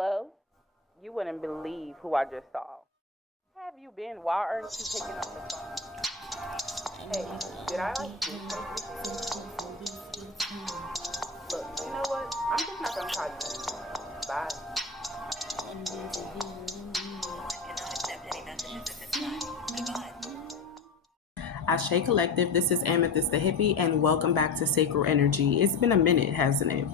Hello? You wouldn't believe who I just saw. Have you been? Why aren't you picking up the phone? Hey, did I like do something? Look, you know what? I'm just not gonna call you anymore. Bye. Ashe Collective, this is Amethyst the Hippie, and welcome back to Sacral Energy. It's been a minute, hasn't it?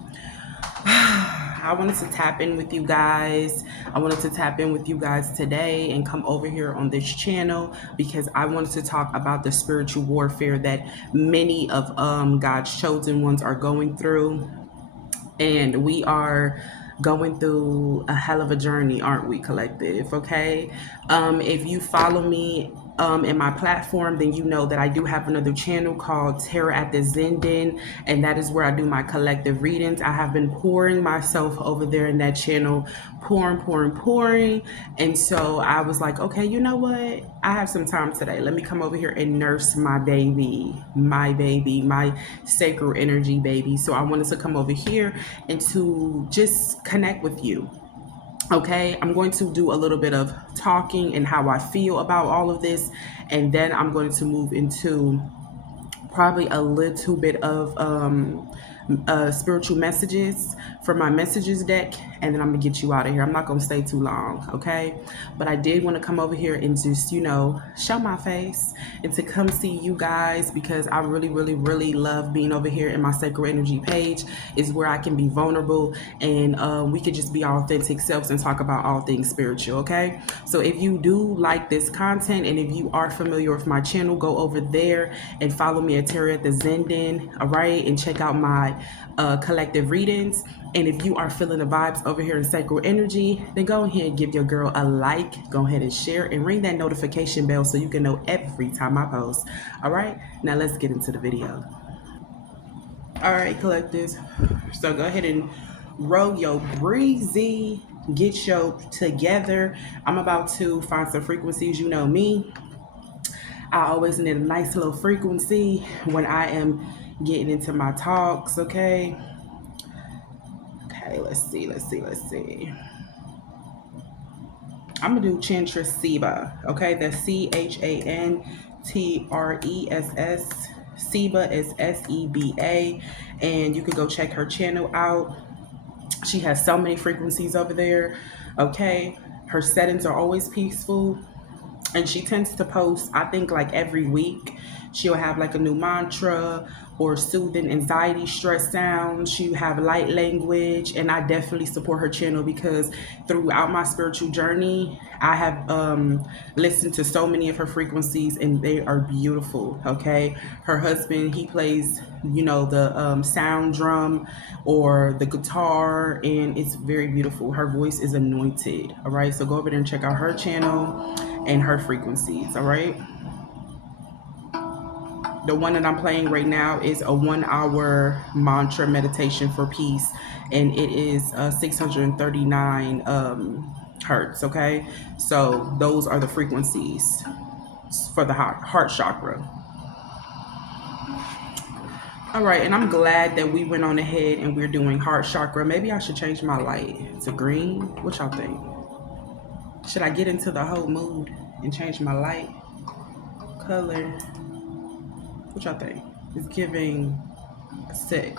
I wanted to tap in with you guys. I wanted to tap in with you guys today and come over here on this channel because I wanted to talk about the spiritual warfare that many of God's chosen ones are going through. And we are going through a hell of a journey, aren't we, collective? Okay. If you follow me in my platform, then you know that I do have another channel called Terror at the Zenden, and that is where I do my collective readings. I have been pouring myself over there in that channel, pouring. And so I was like, okay, you know what? I have some time today. Let me come over here and nurse my baby, my sacred energy baby. So I wanted to come over here and to just connect with you. Okay, I'm going to do a little bit of talking and how I feel about all of this, and then I'm going to move into probably a little bit of spiritual messages for my messages deck, and then I'm gonna get you out of here. I'm not gonna stay too long, okay? But I did want to come over here and just, show my face and to come see you guys because I really love being over here in my sacred energy page. Is where I can be vulnerable and we could just be our authentic selves and talk about all things spiritual, okay? So if you do like this content and if you are familiar with my channel, go over there and follow me at Terror at the Zenden, all right? And check out my collective readings. And if you are feeling the vibes over here in sacred energy, then go ahead and give your girl a like, go ahead and share and ring that notification bell so you can know every time I post. All right, now let's get into the video. All right, collectives, so go ahead and roll your breezy, get your together. I'm about to find some frequencies. You know me, I always need a nice little frequency when I am getting into my talks. Okay, let's see. I'm gonna do Chantress-Seba. Okay, that's Chantress. Seba is Seba, and you can go check her channel out. She has so many frequencies over there. Okay, her settings are always peaceful, and she tends to post, I think, like every week. She'll have like a new mantra or soothing anxiety stress sounds. She have light language, and I definitely support her channel because throughout my spiritual journey I have listened to so many of her frequencies and they are beautiful. Okay, her husband, he plays the sound drum or the guitar, and it's very beautiful. Her voice is anointed. All right, so go over there and check out her channel and her frequencies. All right, the one that I'm playing right now is a 1-hour mantra meditation for peace, and it is 639 hertz. Okay, so those are the frequencies for the heart chakra. All right, and I'm glad that we went on ahead and we're doing heart chakra. Maybe I should change my light to green. What y'all think? Should I get into the whole mood and change my light color? What y'all think? It's giving sick.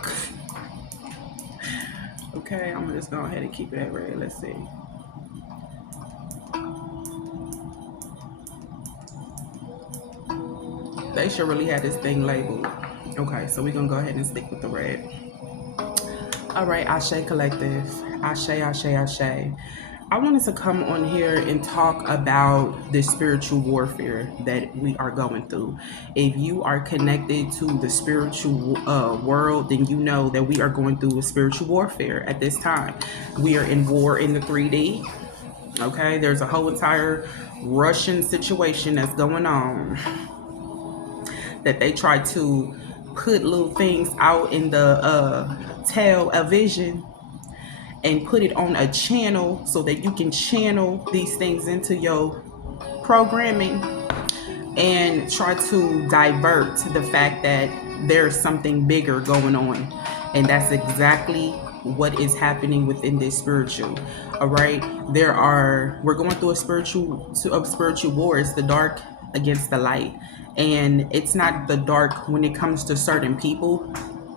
Okay, I'm gonna just go ahead and keep it at red. Let's see. They should really have this thing labeled. Okay, so we're gonna go ahead and stick with the red. All right, Ashe Collective. Ashe. I wanted to come on here and talk about the spiritual warfare that we are going through. If you are connected to the spiritual world, then you know that we are going through a spiritual warfare at this time. We are in war in the 3D. Okay, there's a whole entire Russian situation that's going on that they try to put little things out in the television and put it on a channel so that you can channel these things into your programming and try to divert the fact that there's something bigger going on. And that's exactly what is happening within this spiritual. All right, we're going through a spiritual war. It's the dark against the light, and it's not the dark when it comes to certain people.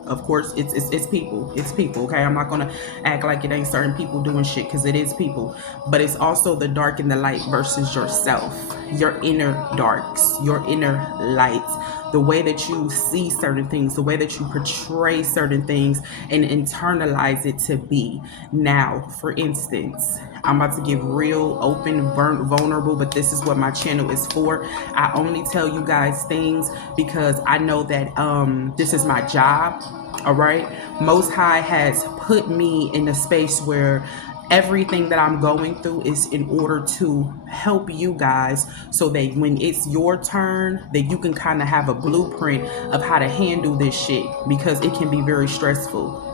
Of course, it's people. It's people. Okay, I'm not gonna act like it ain't certain people doing shit, because it is people. But it's also the dark and the light versus yourself, your inner darks, your inner lights, the way that you see certain things, the way that you portray certain things, and internalize it to be. Now, for instance, I'm about to get real open, vulnerable, but this is what my channel is for. I only tell you guys things because I know that this is my job. All right, Most High has put me in a space where everything that I'm going through is in order to help you guys, so that when it's your turn, that you can kind of have a blueprint of how to handle this shit, because it can be very stressful.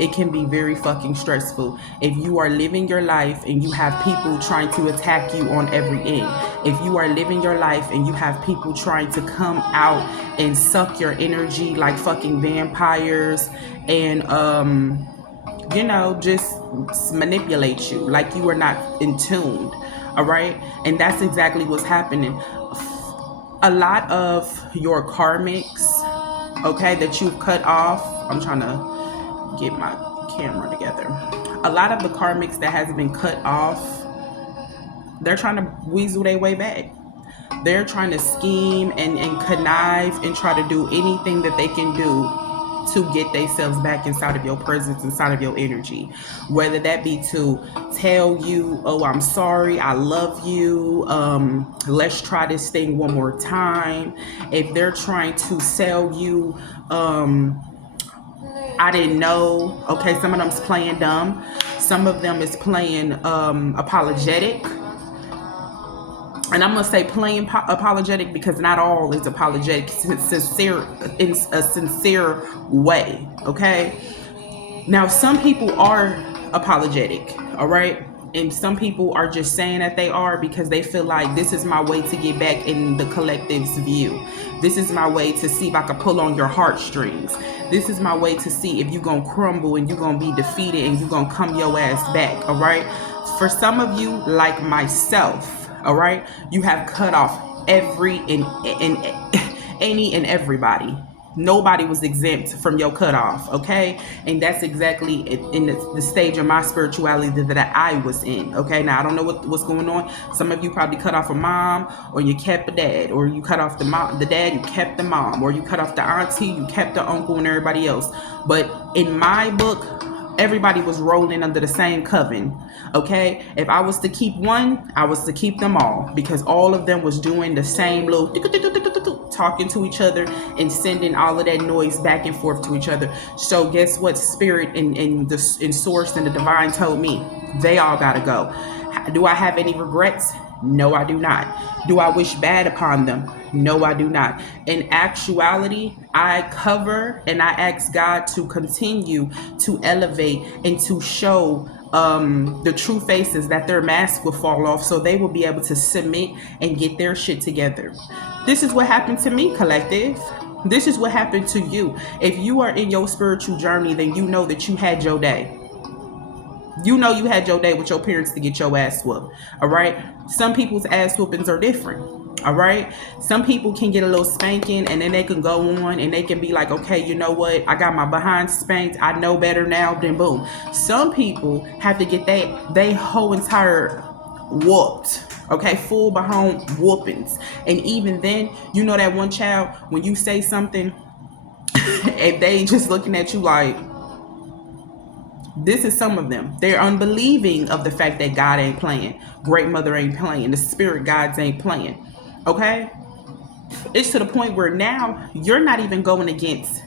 It can be very fucking stressful if you are living your life and you have people trying to attack you on every end. If you are living your life and you have people trying to come out and suck your energy like fucking vampires, and just manipulate you like you are not in tune. All right, and that's exactly what's happening. A lot of your karmics, okay, that you've cut off. I'm trying to get my camera together. A lot of the karmics that has been cut off, they're trying to weasel their way back. They're trying to scheme and connive and try to do anything that they can do to get themselves back inside of your presence, inside of your energy. Whether that be to tell you, oh, I'm sorry, I love you, let's try this thing one more time. If they're trying to sell you, I didn't know. Okay, some of them's playing dumb. Some of them is playing apologetic. And I'm gonna say playing apologetic because not all is apologetic. Sincere, in a sincere way. Okay. Now, some people are apologetic. All right. And some people are just saying that they are because they feel like this is my way to get back in the collective's view. This is my way to see if I can pull on your heartstrings. This is my way to see if you're going to crumble and you're going to be defeated and you're going to come your ass back. All right. For some of you, like myself, all right, you have cut off every and any and everybody. Nobody was exempt from your cutoff, okay? And that's exactly in the stage of my spirituality that I was in, okay? Now, I don't know what's going on. Some of you probably cut off a mom, or you kept a dad, or you cut off the dad, you kept the mom, or you cut off the auntie, you kept the uncle, and everybody else. But in my book, everybody was rolling under the same coven, okay? If I was to keep one, I was to keep them all, because all of them was doing the same little talking to each other and sending all of that noise back and forth to each other. So guess what? Spirit and source and the divine told me they all gotta go. Do I have any regrets? No, I do not. Do I wish bad upon them? No, I do not. In actuality, I cover and I ask God to continue to elevate and to show the true faces, that their mask will fall off so they will be able to submit and get their shit together. This is what happened to me, collective. This is what happened to you. If you are in your spiritual journey, then you know that you had your day. You know you had your day with your parents to get your ass whooped. All right. Some people's ass whoopings are different. All right. Some people can get a little spanking and then they can go on and they can be like, okay, you know what? I got my behind spanked. I know better now. Then boom. Some people have to get they whole entire whooped. Okay, full behind whoopings. And even then, you know that one child, when you say something and they just looking at you like, this is some of them. They're unbelieving of the fact that God ain't playing. Great Mother ain't playing. The spirit guides ain't playing. Okay? It's to the point where now you're not even going against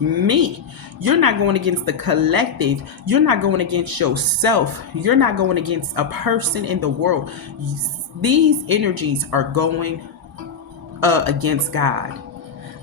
me. You're not going against the collective. You're not going against yourself. You're not going against a person in the world. These energies are going against God.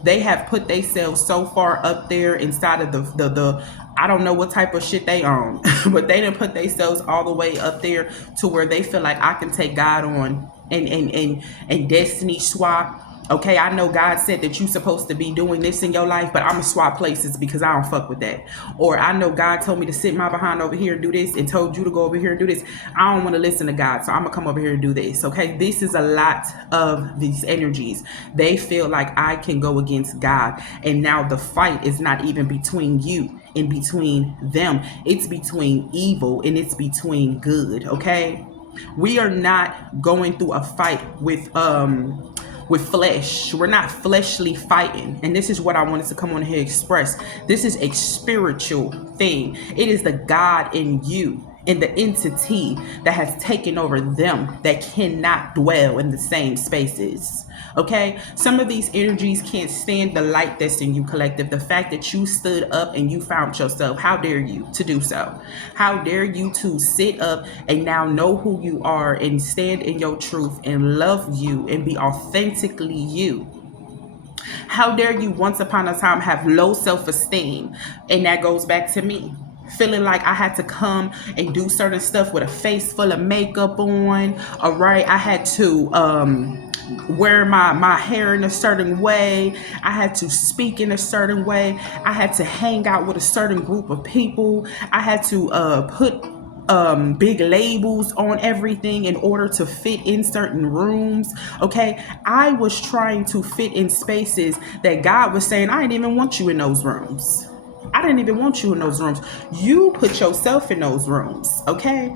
They have put themselves so far up there inside of the I don't know what type of shit they own, but they done put themselves all the way up there to where they feel like I can take God on and destiny swap Okay, I know God said that you're supposed to be doing this in your life, but I'm gonna swap places because I don't fuck with that. Or I know God told me to sit my behind over here and do this and told you to go over here and do this. I don't want to listen to God, so I'm gonna come over here and do this. Okay, this is a lot of these energies. They feel like I can go against God, and now the fight is not even between you and between them. It's between evil and it's between good. Okay, we are not going through a fight with flesh. We're not fleshly fighting. And this is what I wanted to come on here and express. This is a spiritual thing. It is the God in you, in the entity that has taken over them, that cannot dwell in the same spaces. Okay, some of these energies can't stand the light that's in you, collective. The fact that you stood up and you found yourself, how dare you to do so? How dare you to sit up and now know who you are and stand in your truth and love you and be authentically you? How dare you once upon a time have low self-esteem? And that goes back to me feeling like I had to come and do certain stuff with a face full of makeup on. All right, I had to wear my hair in a certain way. I had to speak in a certain way. I had to hang out with a certain group of people. I had to put big labels on everything in order to fit in certain rooms. Okay, I was trying to fit in spaces that God was saying, I didn't even want you in those rooms. I didn't even want you in those rooms. You put yourself in those rooms. Okay,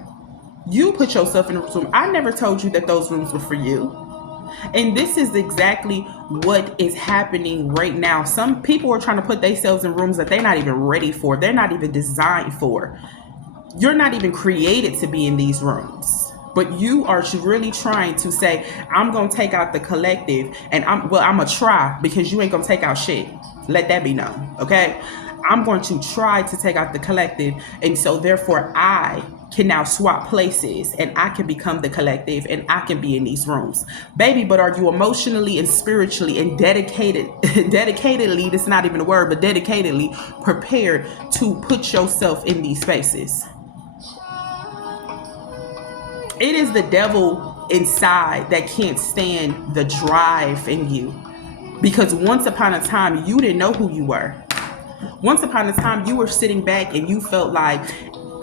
you put yourself in those rooms. I never told you that those rooms were for you. And this is exactly what is happening right now. Some people are trying to put themselves in rooms that they're not even ready for. They're not even designed for. You're not even created to be in these rooms. But you are really trying to say, I'm going to take out the collective, and I'm going to try, because you ain't going to take out shit. Let that be known, okay? I'm going to try to take out the collective, and so therefore I can now swap places and I can become the collective and I can be in these rooms. Baby, but are you emotionally and spiritually and dedicatedly, that's not even a word, but dedicatedly prepared to put yourself in these spaces? It is the devil inside that can't stand the drive in you. Because once upon a time, you didn't know who you were. Once upon a time, you were sitting back and you felt like,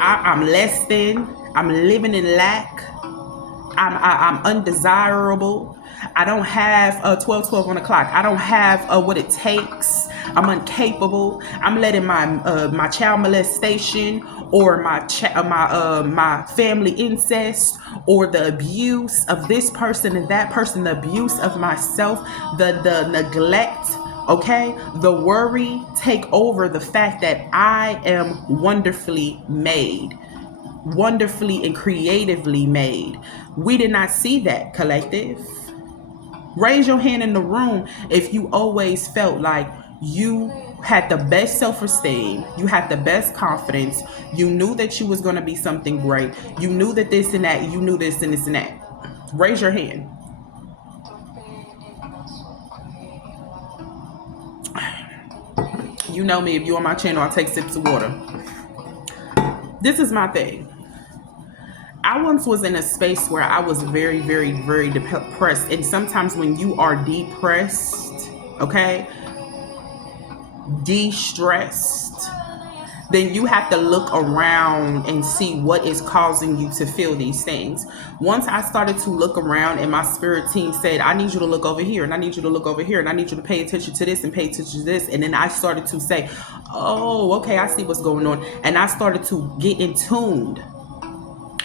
I'm less than, I'm living in lack, I'm undesirable, I don't have 12 on the clock, I don't have what it takes, I'm incapable, I'm letting my child molestation or my family incest or the abuse of this person and that person, the abuse of myself, the neglect, okay, the worry take over the fact that I am wonderfully made, wonderfully and creatively made. We did not see that, collective. Raise your hand in the room if you always felt like you had the best self-esteem, you had the best confidence, you knew that you was going to be something great, you knew that this and that, you knew this and this and that. Raise your hand. You know me, if you're on my channel, I'll take sips of water. This is my thing. I once was in a space where I was very, very, very depressed. And sometimes when you are depressed, okay, de-stressed, then you have to look around and see what is causing you to feel these things. Once I started to look around and my spirit team said, I need you to look over here and I need you to look over here and I need you to pay attention to this and pay attention to this. And then I started to say, oh, okay, I see what's going on. And I started to get in tuned.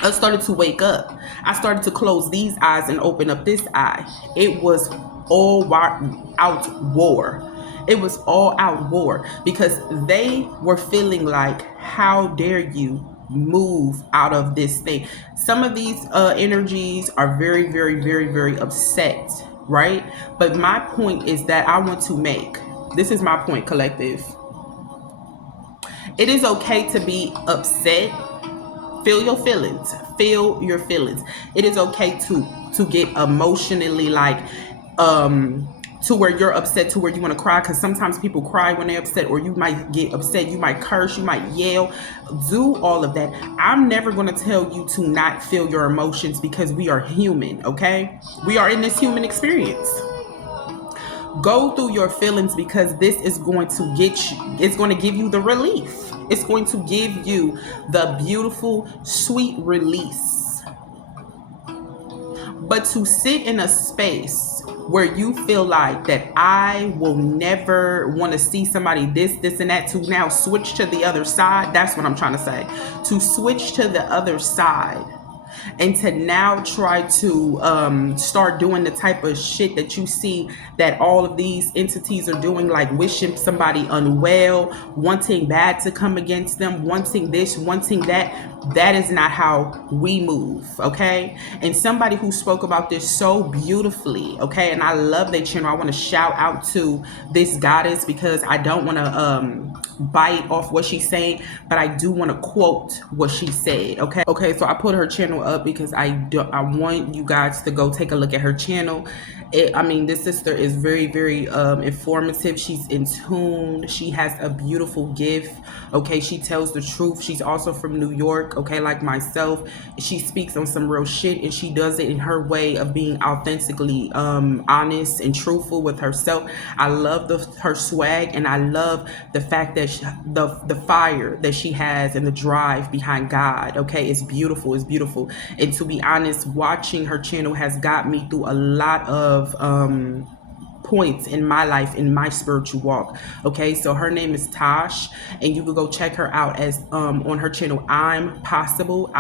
I started to wake up. I started to close these eyes and open up this eye. It was all out war. It was all out war because they were feeling like, how dare you move out of this thing? Some of these energies are very, very, very, very upset, right? But my point is that I want to make, this is my point, collective. It is okay to be upset. Feel your feelings. Feel your feelings. It is okay to get emotionally like, to where you're upset, to where you want to cry, because sometimes people cry when they're upset, or you might get upset, you might curse, you might yell. Do all of that. I'm never going to tell you to not feel your emotions because we are human, okay? We are in this human experience. Go through your feelings, because this is going to get you, it's going to give you the relief. It's going to give you the beautiful, sweet release. But to sit in a space where you feel like that I will never want to see somebody this, and that, to now switch to the other side, that's what I'm trying to say. To switch to the other side and to now try to start doing the type of shit that you see that all of these entities are doing, like wishing somebody unwell, wanting bad to come against them, wanting this, wanting that. That is not how we move, okay? And somebody who spoke about this so beautifully, okay, and I love their channel. I want to shout out to this goddess, because I don't want to bite off what she's saying, but I do want to quote what she said, okay. So I put her channel up because I want you guys to go take a look at her channel. I mean, this sister is very, very informative. She's in tune. She has a beautiful gift. Okay, she tells the truth. She's also from New York. Okay, like myself. She speaks on some real shit, and she does it in her way of being authentically honest and truthful with herself. I love her swag, and I love the fact that the fire that she has and the drive behind God. Okay, it's beautiful. It's beautiful. And to be honest, watching her channel has got me through a lot of points in my life, in my spiritual walk. Okay, so her name is Tosh, and you can go check her out as on her channel, I am possible.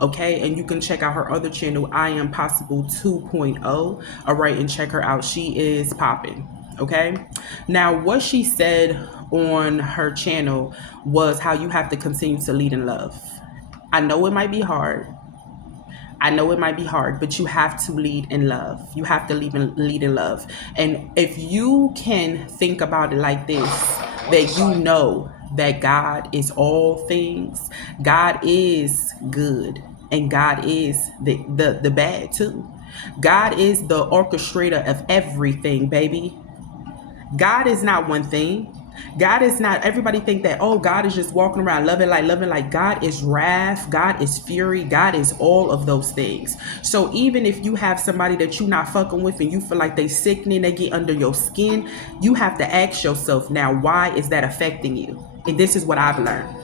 Okay, and you can check out her other channel, I am possible 2.0. All right, and check her out. She is popping. Okay, now what she said on her channel was how you have to continue to lead in love. I know it might be hard. But you have to lead in love. You have to lead in love. And if you can think about it like this, that you know that God is all things, God is good, and God is the bad too. God is the orchestrator of everything, baby. God is not one thing. God is not, everybody think that, oh, God is just walking around loving like God is wrath, God is fury, God is all of those things. So even if you have somebody that you're not fucking with and you feel like they sickening, they get under your skin, you have to ask yourself, now, why is that affecting you? And this is what I've learned.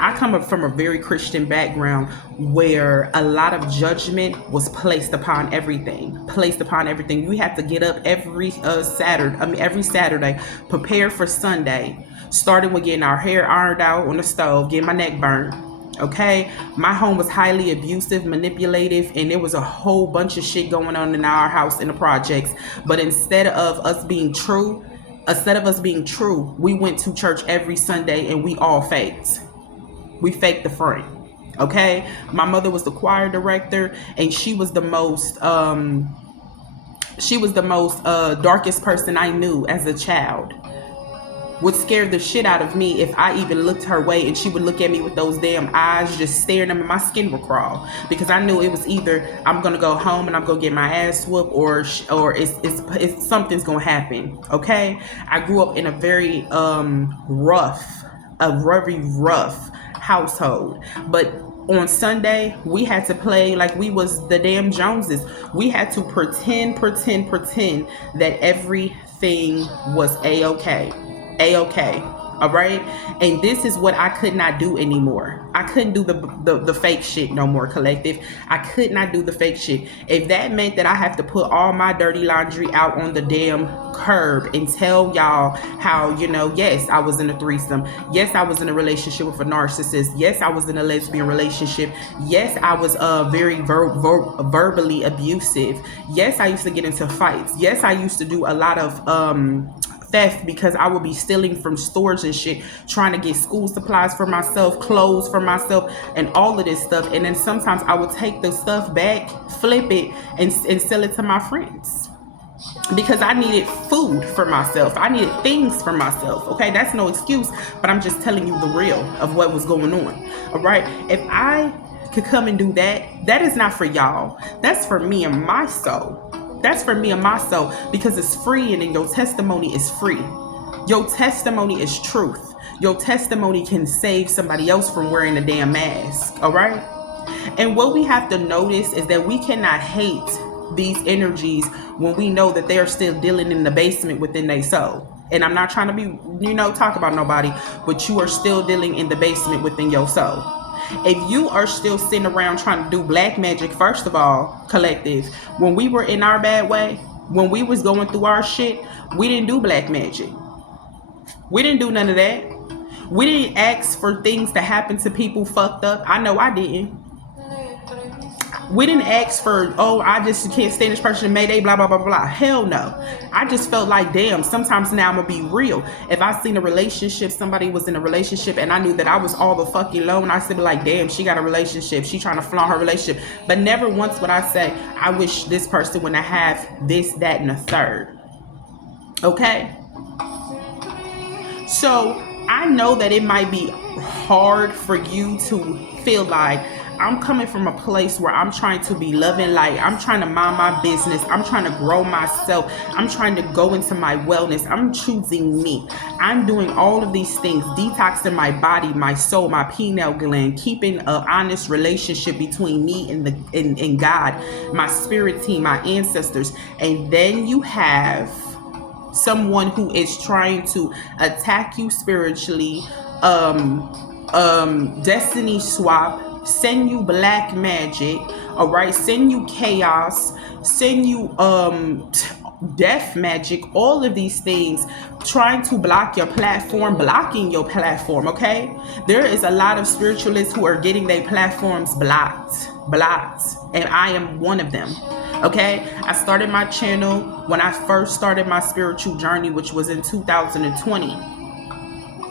I come up from a very Christian background where a lot of judgment was placed upon everything. We have to get up every Saturday, prepare for Sunday, starting with getting our hair ironed out on the stove, getting my neck burned. Okay, my home was highly abusive, manipulative, and there was a whole bunch of shit going on in our house in the projects. But instead of us being true, we went to church every Sunday, and we all faked. We faked the front. Okay, my mother was the choir director, and she was the most darkest person I knew as a child. Would scare the shit out of me if I even looked her way, and she would look at me with those damn eyes just staring at me. My skin would crawl, because I knew it was either I'm gonna go home and I'm gonna get my ass whooped, or it's something's gonna happen. Okay, I grew up in a very rough household, but on Sunday we had to play like we was the damn Joneses. We had to pretend that everything was a-okay. All right, and this is what I could not do anymore. I couldn't do the fake shit no more, collective. I could not do the fake shit. If that meant that I have to put all my dirty laundry out on the damn curb and tell y'all how, yes, I was in a threesome, yes, I was in a relationship with a narcissist, yes, I was in a lesbian relationship, yes, I was very verbally abusive, yes, I used to get into fights, yes, I used to do a lot of theft, because I would be stealing from stores and shit, trying to get school supplies for myself, clothes for myself, and all of this stuff. And then sometimes I would take the stuff back, flip it, and sell it to my friends, because I needed food for myself. I needed things for myself. Okay, that's no excuse, but I'm just telling you the real of what was going on. All right, if I could come and do that, that is not for y'all. That's for me and my soul. That's for me and my soul, because it's free, and then your testimony is free. Your testimony is truth. Your testimony can save somebody else from wearing a damn mask. All right. And what we have to notice is that we cannot hate these energies when we know that they're still dealing in the basement within their soul. And I'm not trying to be, talk about nobody, but you are still dealing in the basement within your soul. If you are still sitting around trying to do black magic, first of all, collective, when we were in our bad way, when we was going through our shit, we didn't do black magic. We didn't do none of that. We didn't ask for things to happen to people fucked up. I know I didn't. We didn't ask for, oh, I just can't stand this person, mayday, blah, blah, blah, blah. Hell no. I just felt like, damn, sometimes now I'm going to be real. If I seen a relationship, somebody was in a relationship and I knew that I was all the fucking alone, I said like, damn, she got a relationship. She trying to flaunt her relationship. But never once would I say, I wish this person would have this, that, and a third. Okay? So I know that it might be hard for you to feel like, I'm coming from a place where I'm trying to be loving light. I'm trying to mind my business. I'm trying to grow myself. I'm trying to go into my wellness. I'm choosing me. I'm doing all of these things, detoxing my body, my soul, my pineal gland, keeping an honest relationship between me and God, my spirit team, my ancestors. And then you have someone who is trying to attack you spiritually, destiny swap, send you black magic, all right, send you chaos, send you death magic, all of these things, trying to block your platform, blocking your platform. Okay, there is a lot of spiritualists who are getting their platforms blocked, and I am one of them. Okay, I started my channel when I first started my spiritual journey, which was in 2020.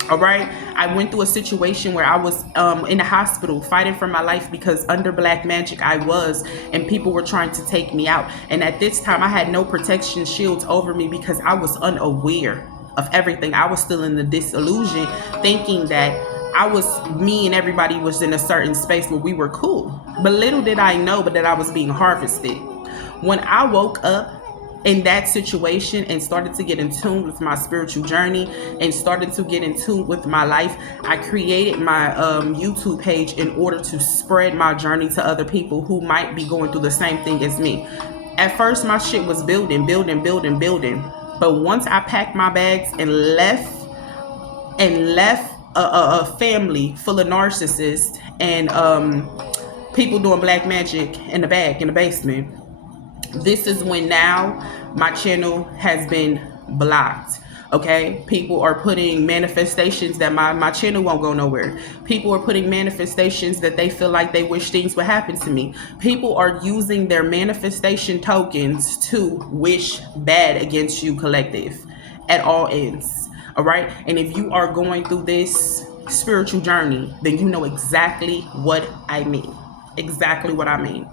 All right, I went through a situation where I was in the hospital fighting for my life because under black magic I was, and people were trying to take me out. And at this time I had no protection shields over me because I was unaware of everything. I was still in the disillusion, thinking that me and everybody was in a certain space where we were cool. But little did I know but that I was being harvested. When I woke up in that situation and started to get in tune with my spiritual journey and started to get in tune with my life, I created my YouTube page in order to spread my journey to other people who might be going through the same thing as me. At first, my shit was building. But once I packed my bags and left a family full of narcissists and people doing black magic in the back, in the basement, this is when now my channel has been blocked. Okay, people are putting manifestations that my channel won't go nowhere. People are putting manifestations that they feel like they wish things would happen to me. People are using their manifestation tokens to wish bad against you, collective, at all ends. All right, and if you are going through this spiritual journey, then you know exactly what I mean. Exactly what I mean.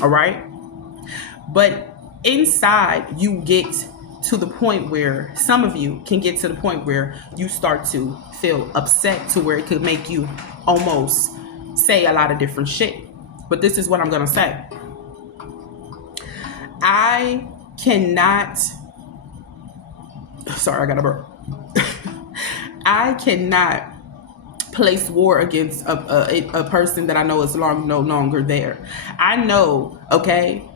All right. But inside, you get to the point where some of you can get to the point where you start to feel upset to where it could make you almost say a lot of different shit. But this is what I'm going to say. I cannot, sorry, I got a burp. I cannot place war against a person that I know is no longer there. I know, okay?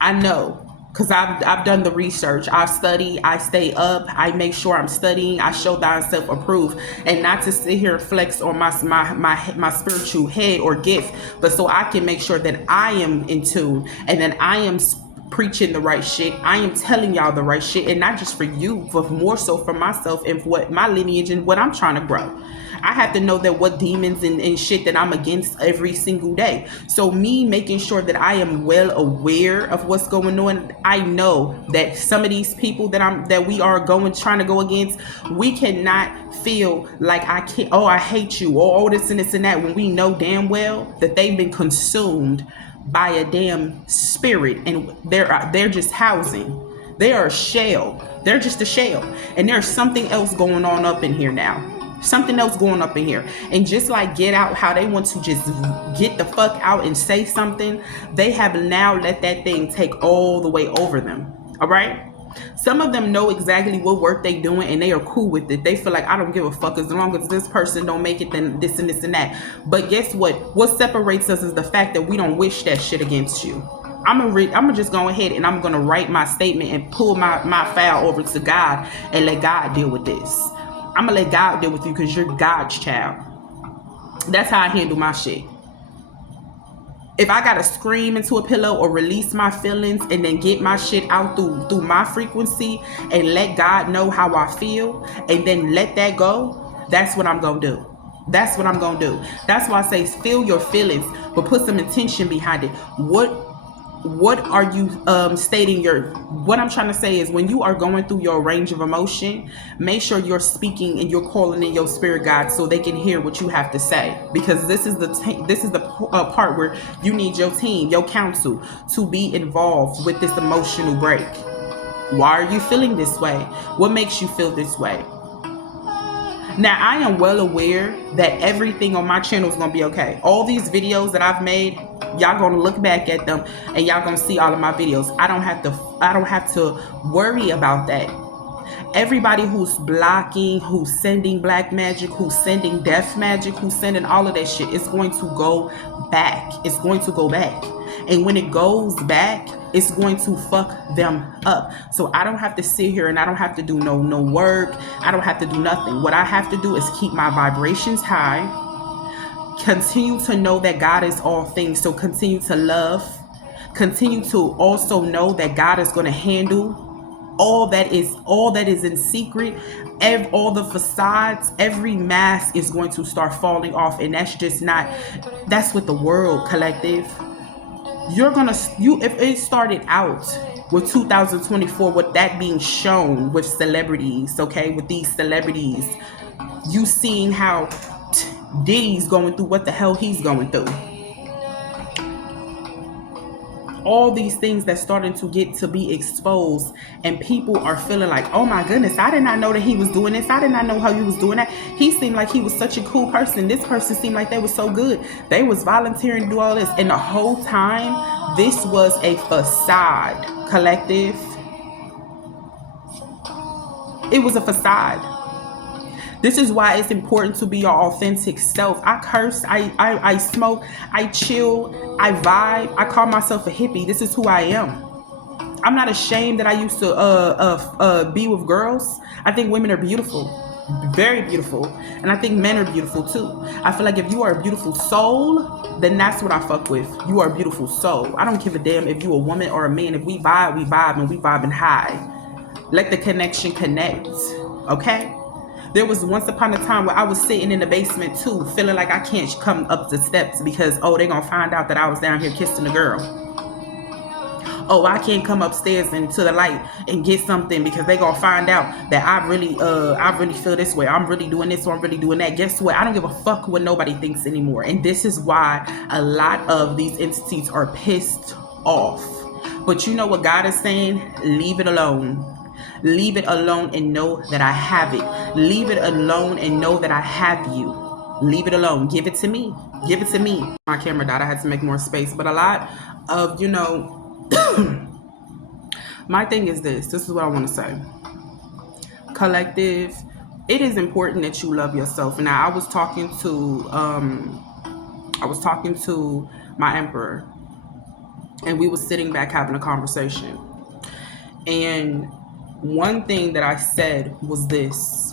I know, because I've done the research. I study, I stay up, I make sure I'm studying, I show thyself approved, and not to sit here and flex on my spiritual head or gift, but so I can make sure that I am in tune and that I am preaching the right shit. I am telling y'all the right shit, and not just for you, but more so for myself and for what my lineage and what I'm trying to grow. I have to know that what demons and shit that I'm against every single day. So me making sure that I am well aware of what's going on. I know that some of these people that we are trying to go against, we cannot feel like I hate you, or this and this and that, when we know damn well that they've been consumed by a damn spirit and they're just housing. They are a shell. They're just a shell. And there's something else going on up in here now. Something else going up in here. And just like Get Out, how they want to just get the fuck out and say something, they have now let that thing take all the way over them. All right? Some of them know exactly what work they doing and they are cool with it. They feel like, I don't give a fuck, as long as this person don't make it, then this and this and that. But guess what? What separates us is the fact that we don't wish that shit against you. I'm gonna just go ahead and I'm gonna write my statement and pull my file over to God and let God deal with this. I'm gonna let God deal with you because you're God's child. That's how I handle my shit. If I gotta scream into a pillow or release my feelings and then get my shit out through my frequency and let God know how I feel and then let that go, that's what I'm gonna do. That's what I'm gonna do. That's why I say feel your feelings, but put some intention behind it. What are you stating your what I'm trying to say is when you are going through your range of emotion, make sure you're speaking and you're calling in your spirit guide so they can hear what you have to say, because this is the part where you need your team, your counsel, to be involved with this emotional break. Why are you feeling this way? What makes you feel this way? Now, I am well aware that everything on my channel is going to be okay. All these videos that I've made, y'all going to look back at them and y'all going to see all of my videos. I don't have to worry about that. Everybody who's blocking, who's sending black magic, who's sending death magic, who's sending all of that shit, it's going to go back. It's going to go back. And when it goes back, it's going to fuck them up. So I don't have to sit here and I don't have to do no work. I don't have to do nothing. What I have to do is keep my vibrations high. Continue to know that God is all things. So continue to love. Continue to also know that God is going to handle all that is in secret. All the facades, every mask is going to start falling off. And that's what the world, collective. If it started out with 2024 with that being shown with celebrities, okay, with these celebrities, you seeing how Diddy's going through what the hell he's going through. All these things that starting to get to be exposed, and people are feeling like, oh my goodness, I did not know that he was doing this. I did not know how he was doing that. He seemed like he was such a cool person. This person seemed like they were so good. They was volunteering to do all this. And the whole time, this was a facade, collective. It was a facade. This is why it's important to be your authentic self. I curse, I smoke, I chill, I vibe. I call myself a hippie. This is who I am. I'm not ashamed that I used to be with girls. I think women are beautiful, very beautiful. And I think men are beautiful too. I feel like if you are a beautiful soul, then that's what I fuck with. You are a beautiful soul. I don't give a damn if you a woman or a man. If we vibe, and we vibing high. Let the connection connect, okay? There was once upon a time where I was sitting in the basement too, feeling like I can't come up the steps because, oh, they're going to find out that I was down here kissing a girl. Oh, I can't come upstairs into the light and get something because they're going to find out that I really feel this way. I'm really doing this or I'm really doing that. Guess what? I don't give a fuck what nobody thinks anymore. And this is why a lot of these entities are pissed off. But you know what God is saying? Leave it alone. Leave it alone and know that I have it. Leave it alone and know that I have you. Leave it alone. Give it to me. Give it to me. My camera died. I had to make more space. But a lot of, my thing is this. This is what I want to say. Collective, it is important that you love yourself. Now, I was talking to my emperor. And we were sitting back having a conversation. And one thing that I said was this.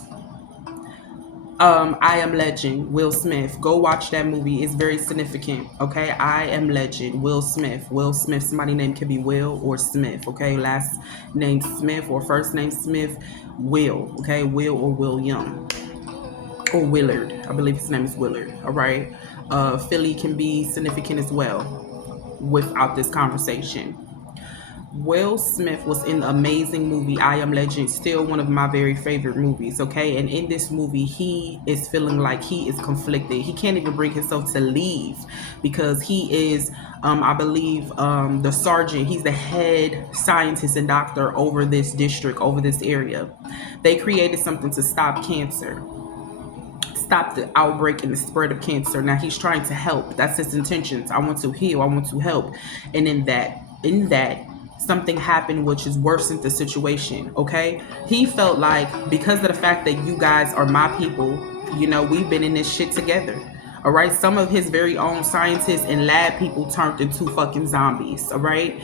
I Am Legend, Will Smith. Go watch that movie. It's very significant. Okay. I Am Legend, Will Smith. Will Smith. Somebody name could be Will or Smith. Okay. Last name Smith or first name Smith. Will. Okay. Will or William. Or Willard. I believe his name is Willard. All right. Philly can be significant as well without this conversation. Will Smith was in the amazing movie I Am Legend, still one of my very favorite movies, okay? And in this movie, he is feeling like he is conflicted. He can't even bring himself to leave because he is, I believe, the sergeant. He's the head scientist and doctor over this district, over this area. They created something to stop cancer. Stop the outbreak and the spread of cancer. Now he's trying to help. That's his intentions. I want to heal. I want to help. And in that, something happened which has worsened the situation, okay? He felt like because of the fact that you guys are my people, we've been in this shit together. All right, some of his very own scientists and lab people turned into fucking zombies. All right,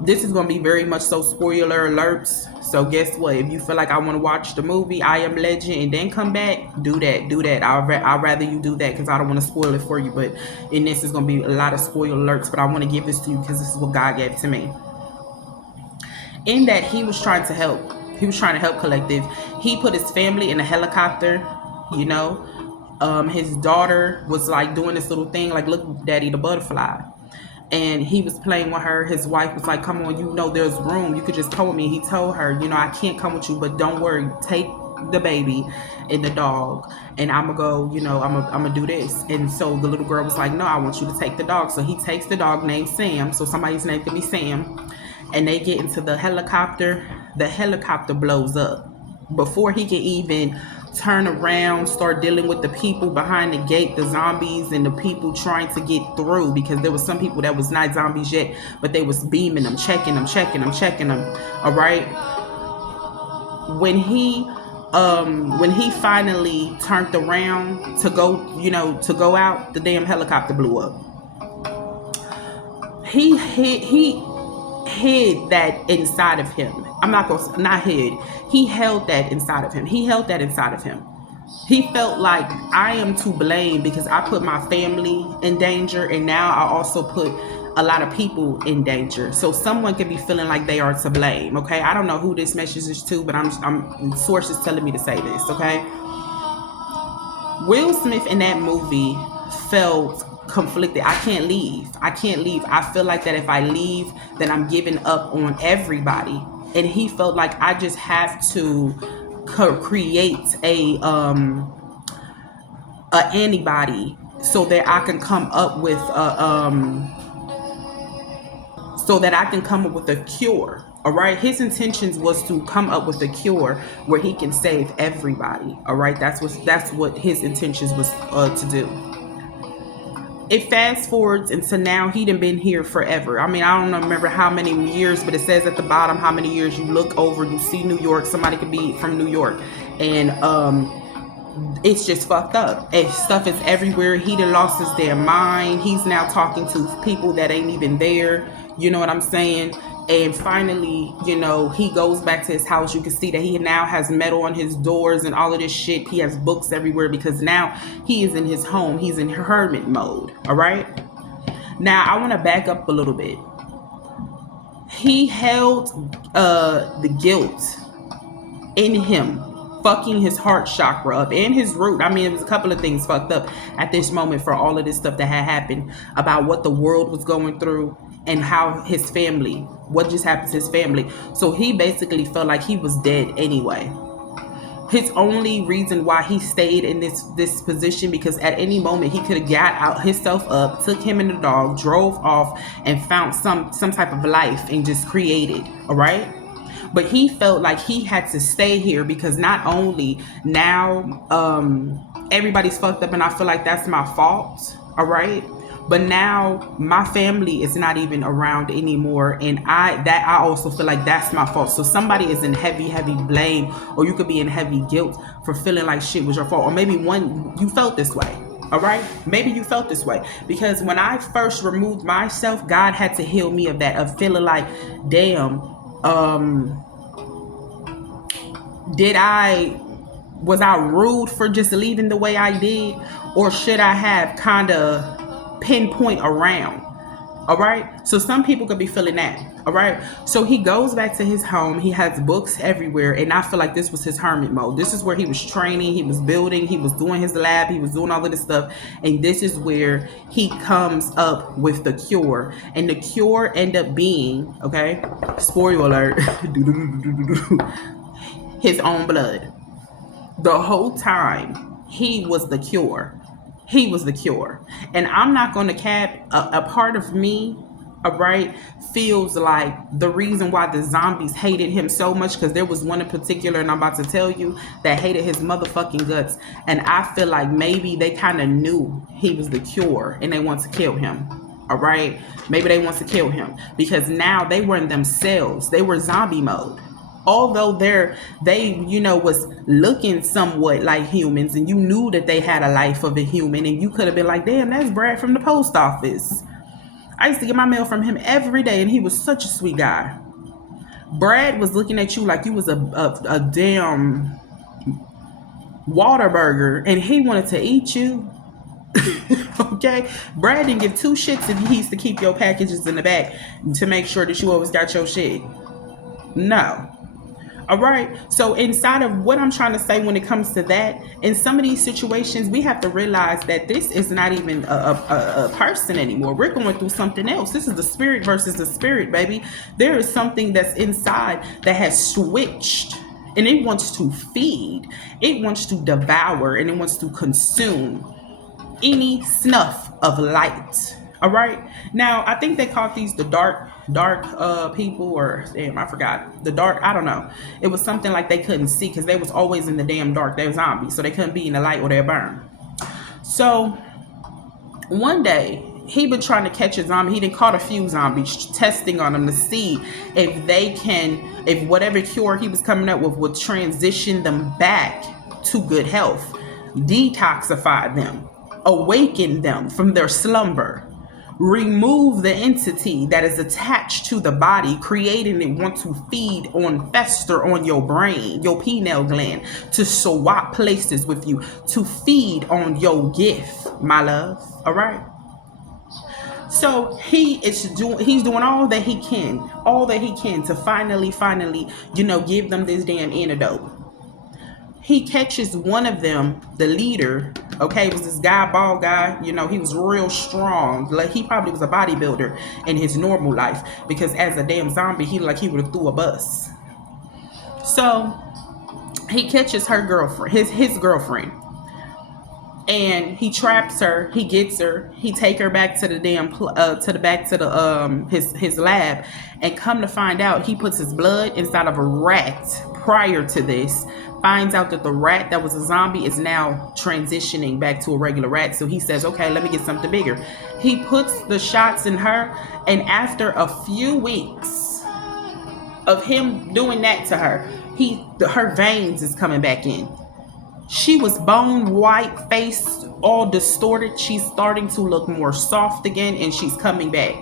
this is gonna be very much so spoiler alerts. So guess what? If you feel like I want to watch the movie I Am Legend and then come back, do that. Do that. I'd rather you do that because I don't want to spoil it for you. But in this is gonna be a lot of spoiler alerts. But I want to give this to you because this is what God gave to me. In that he was trying to help. He was trying to help Collective. He put his family in a helicopter, you know. His daughter was like doing this little thing, like, look, Daddy, the butterfly. And he was playing with her. His wife was like, come on, you know there's room. You could just come with me. He told her, you know, I can't come with you, but don't worry. Take the baby and the dog. And I'm going to go, you know, I'm going to do this. And so the little girl was like, no, I want you to take the dog. So he takes the dog named Sam. So somebody's name could be Sam. And they get into the helicopter. The helicopter blows up. Before he can even turn around, start dealing with the people behind the gate, the zombies and the people trying to get through, because there was some people that was not zombies yet, but they was beaming them, checking them. All right. When he finally turned around to go, you know, to go out, the damn helicopter blew up. He hid that inside of him. Not hid. He held that inside of him. He felt like, I am to blame because I put my family in danger, and now I also put a lot of people in danger. So someone could be feeling like they are to blame. Okay, I don't know who this message is to, but I'm sources telling me to say this. Okay, Will Smith in that movie felt conflicted. I can't leave. I feel like that if I leave, then I'm giving up on everybody. And he felt like I just have to create a antibody so that I can come up with a cure. All right, his intentions was to come up with a cure where he can save everybody. All right, that's what his intentions was to do. It fast forwards into now. He done been here forever. I mean, I don't remember how many years, but it says at the bottom how many years. You look over, you see New York. Somebody could be from New York, and it's just fucked up. And stuff is everywhere. He done lost his damn mind. He's now talking to people that ain't even there. You know what I'm saying? And finally, you know, he goes back to his house. You can see that he now has metal on his doors and all of this shit. He has books everywhere because now he is in his home. He's in hermit mode. All right. Now, I want to back up a little bit. He held the guilt in him, fucking his heart chakra up and his root. I mean, it was a couple of things fucked up at this moment for all of this stuff that had happened about what the world was going through and how his family, what just happened to his family. So he basically felt like he was dead anyway. His only reason why he stayed in this position, because at any moment he could have got out himself up, took him and the dog, drove off, and found some type of life and just created. All right. But he felt like he had to stay here because not only now everybody's fucked up and I feel like that's my fault. All right. But now my family is not even around anymore, and I also feel like that's my fault. So somebody is in heavy blame, or you could be in heavy guilt for feeling like shit was your fault, or maybe you felt this way. All right, maybe you felt this way because when I first removed myself, God had to heal me of that, of feeling like, damn, was I rude for just leaving the way I did, or should I have kind of pinpoint around? All right, so some people could be feeling that. All right, so he goes back to his home. He has books everywhere, and I feel like this was his hermit mode. This is where he was training, he was building, he was doing his lab, he was doing all of this stuff, and this is where he comes up with the cure. And the cure end up being, okay, spoiler alert, his own blood. The whole time he was the cure. He was the cure. And I'm not going to cap, a part of me, all right, feels like the reason why the zombies hated him so much, because there was one in particular, and I'm about to tell you, that hated his motherfucking guts. And I feel like maybe they kind of knew he was the cure and they want to kill him. All right, maybe they want to kill him because now they were in themselves. They were zombie mode. Although they was looking somewhat like humans, and you knew that they had a life of a human, and you could have been like, damn, that's Brad from the post office. I used to get my mail from him every day, and he was such a sweet guy. Brad was looking at you like you was a damn Waterburger, and he wanted to eat you. Okay, Brad didn't give two shits if he used to keep your packages in the back to make sure that you always got your shit. No. All right. So inside of what I'm trying to say when it comes to that, in some of these situations, we have to realize that this is not even a person anymore. We're going through something else. This is the spirit versus the spirit, baby. There is something that's inside that has switched, and it wants to feed, it wants to devour, and it wants to consume any snuff of light. All right. Now, I think they called these the dark people, or damn, I forgot. The dark, I don't know. It was something like they couldn't see because they was always in the damn dark. They were zombies, so they couldn't be in the light or they'll burn. So one day he been trying to catch a zombie. He done caught a few zombies, testing on them to see if whatever cure he was coming up with would transition them back to good health, detoxify them, awaken them from their slumber, remove the entity that is attached to the body, creating it want to feed on, fester on your brain, your pineal gland, to swap places with you, to feed on your gift, my love. All right. So he's doing all that he can to finally, give them this damn antidote. He catches one of them, the leader. Okay, it was this guy, bald guy. He was real strong. Like, he probably was a bodybuilder in his normal life, because as a damn zombie, he would have threw a bus. So he catches her girlfriend, his girlfriend, and he traps her. He gets her. He take her back to the damn his lab, and come to find out, he puts his blood inside of a rat. Prior to this, finds out that the rat that was a zombie is now transitioning back to a regular rat. So he says, okay, let me get something bigger. He puts the shots in her, and after a few weeks of him doing that to her, her veins is coming back in. She was bone white, face all distorted. She's starting to look more soft again, and she's coming back.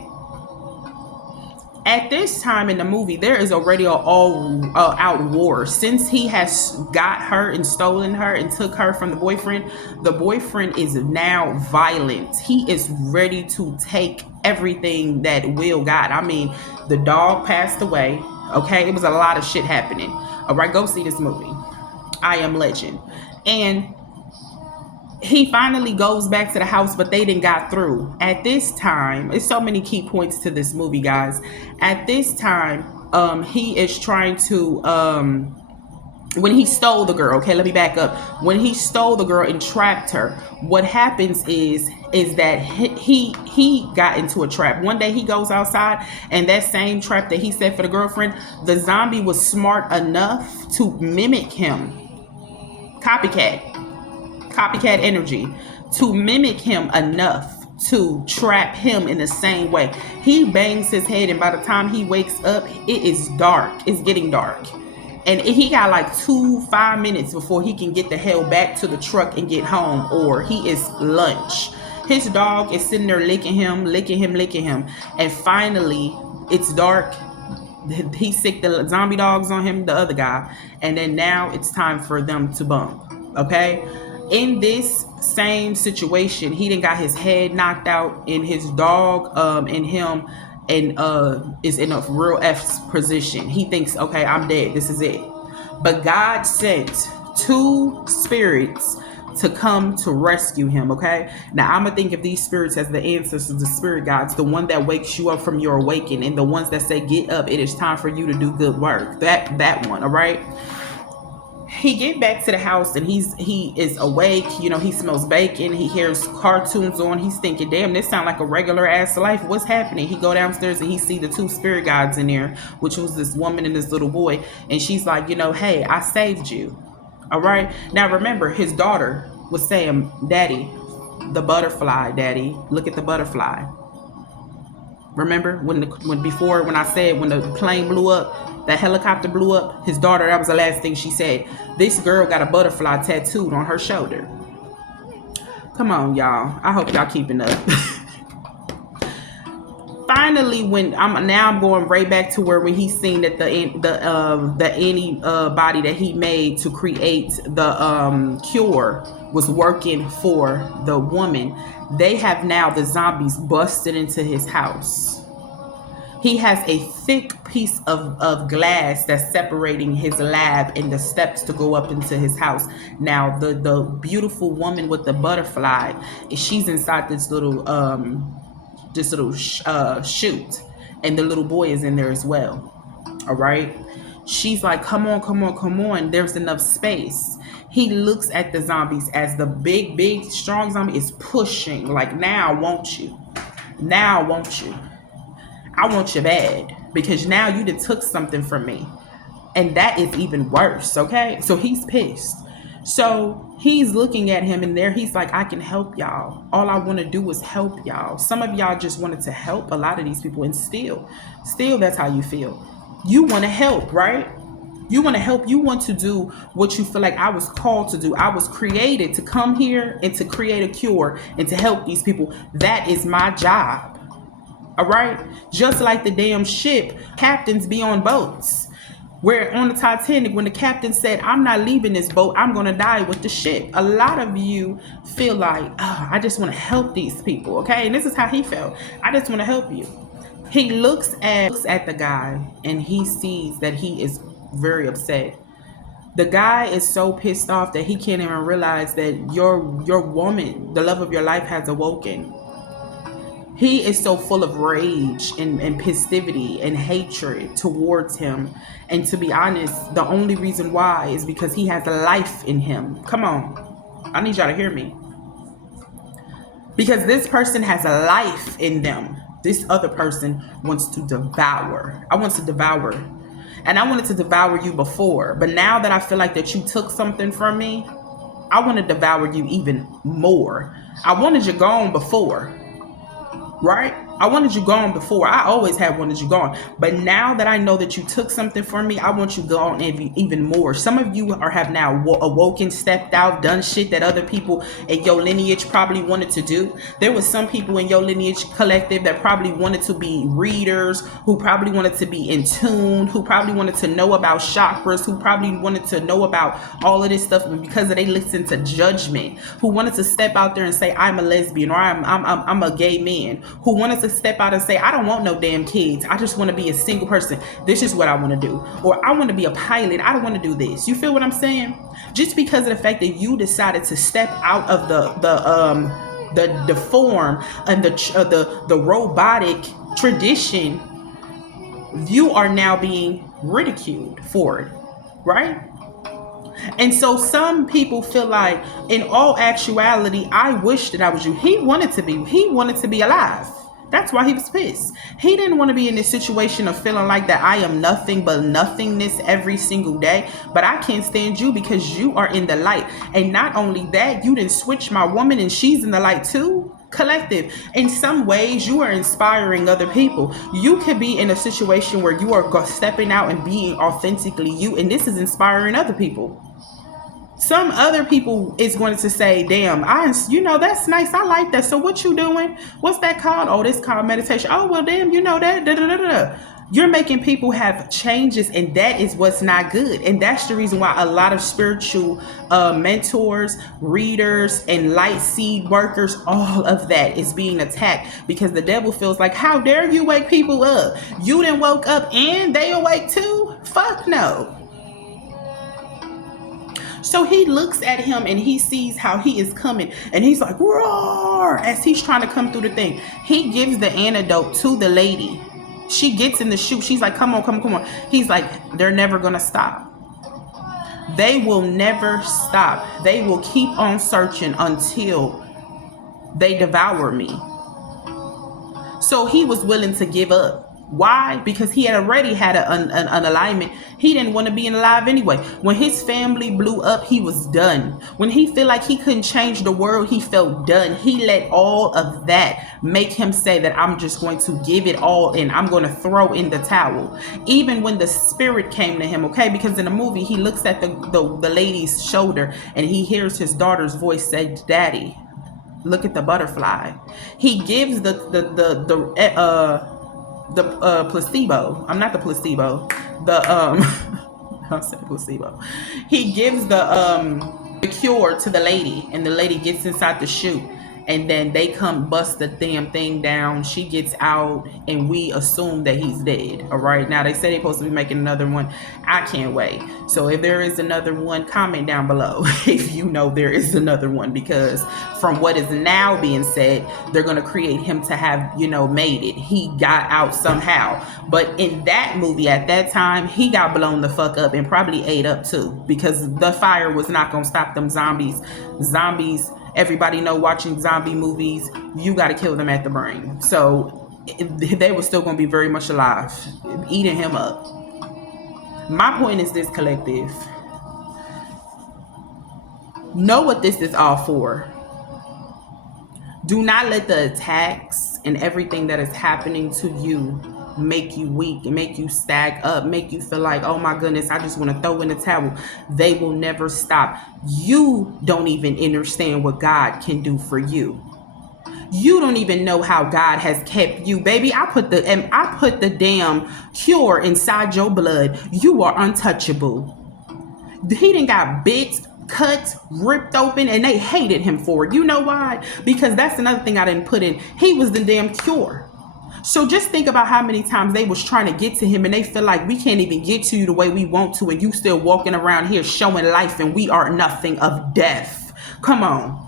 At this time in the movie, there is already an all-out war. Since he has got her and stolen her and took her from the boyfriend is now violent. He is ready to take everything that Will got. I mean, the dog passed away. Okay, it was a lot of shit happening. All right, go see this movie, I Am Legend. And he finally goes back to the house, but they didn't got through. At this time, there's so many key points to this movie, guys. At this time, he is trying to, when he stole the girl, okay, let me back up. When he stole the girl and trapped her, what happens is that he got into a trap. One day he goes outside, and that same trap that he set for the girlfriend, the zombie was smart enough to mimic him. Copycat energy, to mimic him enough to trap him in the same way. He bangs his head, and by the time he wakes up, it is dark. It's getting dark. And he got like 5 minutes before he can get the hell back to the truck and get home, or he is lunch. His dog is sitting there licking him. And finally, it's dark. He sick the zombie dogs on him, the other guy. And then now it's time for them to bump. Okay? In this same situation, he done got his head knocked out, and his dog and him is in a real F position. He thinks, okay, I'm dead. This is it. But God sent 2 spirits to come to rescue him. Okay. Now I'm gonna think of these spirits as the ancestors, the spirit guides, the one that wakes you up from your awakening, and the ones that say, get up, it is time for you to do good work. That one. All right. He get back to the house, and he is awake. He smells bacon. He hears cartoons on. He's thinking, damn, this sound like a regular ass life. What's happening? He go downstairs, and he see the 2 spirit guides in there, which was this woman and this little boy. And she's like, hey, I saved you. All right. Now remember, his daughter was saying, Daddy, the butterfly, Daddy, look at the butterfly. Remember when I said when the plane blew up, that helicopter blew up, his daughter, that was the last thing she said. This girl got a butterfly tattooed on her shoulder. Come on, y'all. I hope y'all keeping up. Finally, when I'm going right back to where when he seen that the antibody that he made to create the cure was working for the woman. They have now the zombies busted into his house. He has a thick piece of glass that's separating his lab and the steps to go up into his house. Now the beautiful woman with the butterfly, she's inside this little chute, and the little boy is in there as well. All right, she's like, come on, there's enough space. He looks at the zombies as the big strong zombie is pushing, like, now won't you, I want you bad, because now you done took something from me, and that is even worse. Okay, so he's pissed. So he's looking at him, and there he's like, I can help y'all. All I want to do is help y'all. Some of y'all just wanted to help a lot of these people, and still that's how you feel. You want to help, right? You want to help. You want to do what you feel like I was called to do. I was created to come here and to create a cure and to help these people. That is my job. All right? Just like the damn ship, captains be on boats. Where on the Titanic, when the captain said, I'm not leaving this boat, I'm going to die with the ship. A lot of you feel like, oh, I just want to help these people, okay? And this is how he felt. I just want to help you. He looks at the guy, and he sees that he is very upset. The guy is so pissed off that he can't even realize that your woman, the love of your life, has awoken. He is so full of rage and pistivity and hatred towards him. And to be honest, the only reason why is because he has life in him. Come on. I need y'all to hear me. Because this person has a life in them. This other person wants to devour. I want to devour. And I wanted to devour you before. But now that I feel like that you took something from me, I want to devour you even more. I wanted you gone before. Right? I wanted you gone before. I always have wanted you gone. But now that I know that you took something from me, I want you gone even more. Some of you have now awoken, stepped out, done shit that other people in your lineage probably wanted to do. There was some people in your lineage collective that probably wanted to be readers, who probably wanted to be in tune, who probably wanted to know about chakras, who probably wanted to know about all of this stuff because they listened to judgment, who wanted to step out there and say, I'm a lesbian, or I'm a gay man, who wanted to step out and say, I don't want no damn kids. I just want to be a single person. This is what I want to do. Or I want to be a pilot. I don't want to do this. You feel what I'm saying? Just because of the fact that you decided to step out of the form and the robotic tradition, you are now being ridiculed for it, right? And so some people feel like, in all actuality, I wish that I was you. He wanted to be alive. That's why he was pissed. He didn't want to be in this situation of feeling like that I am nothing but nothingness every single day. But I can't stand you because you are in the light. And not only that, you didn't switch my woman and she's in the light too. Collective. In some ways, you are inspiring other people. You could be in a situation where you are stepping out and being authentically you. And this is inspiring other people. Some other people is going to say, damn, that's nice. I like that. So what you doing? What's that called? Oh, this called meditation. Oh, well, damn, that. Da, da, da, da. You're making people have changes, and that is what's not good. And that's the reason why a lot of spiritual mentors, readers, and light seed workers, all of that is being attacked, because the devil feels like, how dare you wake people up? You done woke up and they awake too? Fuck no. So he looks at him and he sees how he is coming, and he's like, roar, as he's trying to come through the thing. He gives the antidote to the lady. She gets in the chute. She's like, come on. He's like, they're never going to stop. They will never stop. They will keep on searching until they devour me. So he was willing to give up. Why? Because he had already had an alignment. He didn't want to be alive anyway. When his family blew up, he was done. When he felt like he couldn't change the world, he felt done. He let all of that make him say that I'm just going to give it all in. I'm going to throw in the towel. Even when the spirit came to him, okay? Because in the movie, he looks at the lady's shoulder and he hears his daughter's voice say, "Daddy, look at the butterfly." He gives the placebo. I'm not the placebo. The I said placebo. He gives the cure to the lady, and the lady gets inside the chute, and then they come bust the damn thing down. She gets out, and we assume that he's dead. All right. Now they say they're supposed to be making another one. I can't wait. So if there is another one, comment down below if you know there is another one, because from what is now being said, they're going to create him to have, made it. He got out somehow. But in that movie at that time, he got blown the fuck up and probably ate up too, because the fire was not going to stop them zombies. Everybody know, watching zombie movies, you got to kill them at the brain. So they were still going to be very much alive, eating him up. My point is this, collective. Know what this is all for. Do not let the attacks and everything that is happening to you make you weak and make you stack up, make you feel like, oh my goodness, I just want to throw in the towel. They will never stop. You don't even understand what God can do for you. You don't even know how God has kept you, baby. I put the damn cure inside your blood. You are untouchable. He done got bit, cut, ripped open, and they hated him for it. You know why? Because that's another thing I didn't put in. He was the damn cure. So just think about how many times they was trying to get to him, and they feel like we can't even get to you the way we want to, and you still walking around here showing life, and we are nothing of death. Come on.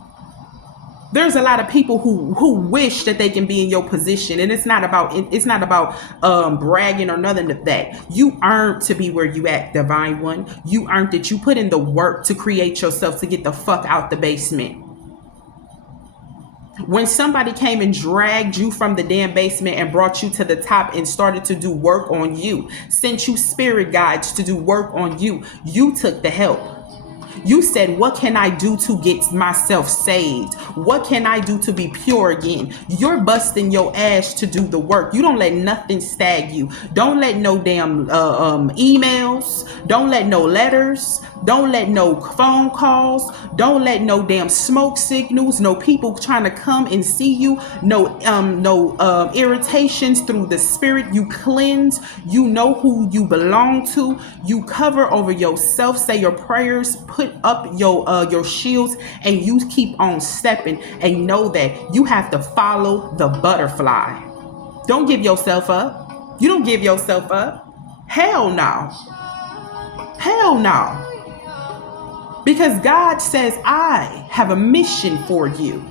There's a lot of people who wish that they can be in your position, and it's not about bragging or nothing of that. You earned to be where you at, Divine One. You earned it. You put in the work to create yourself to get the fuck out the basement. When somebody came and dragged you from the damn basement and brought you to the top and started to do work on you, sent you spirit guides to do work on you, you took the help. You said, what can I do to get myself saved? What can I do to be pure again? You're busting your ass to do the work. You don't let nothing stag you. Don't let no damn emails. Don't let no letters. Don't let no phone calls. Don't let no damn smoke signals. No people trying to come and see you. No irritations through the spirit. You cleanse. You know who you belong to. You cover over yourself. Say your prayers. Put up your shields, and you keep on stepping, and know that you have to follow the butterfly. Don't give yourself up. You don't give yourself up. Hell no. Hell no. Because God says, I have a mission for you.